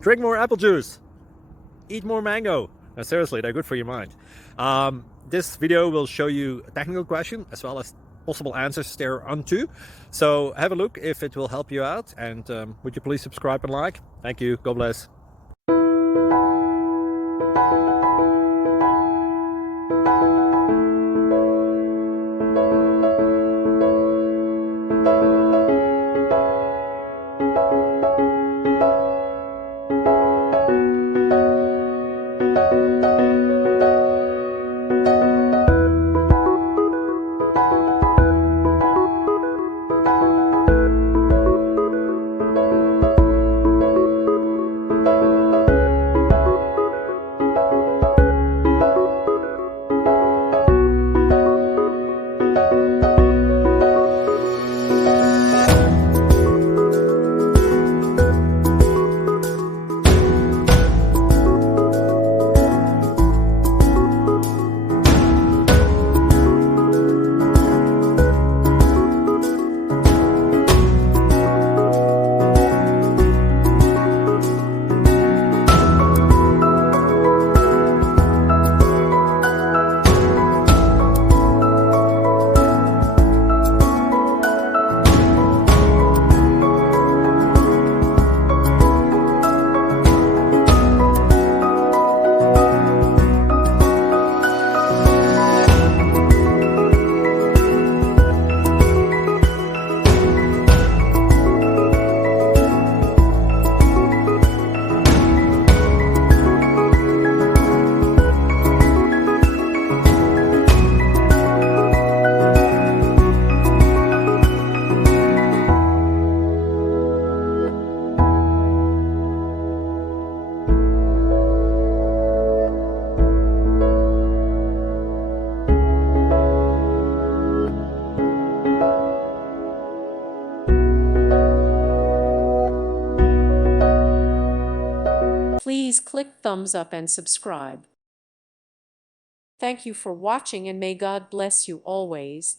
Drink more apple juice. Eat more mango. No, seriously, they're good for your mind. This video will show you a technical question as well as possible answers thereunto. So have a look if it will help you out, and would you please subscribe and like? Thank you. God bless. Please click thumbs up and subscribe. Thank you for watching, and may God bless you always.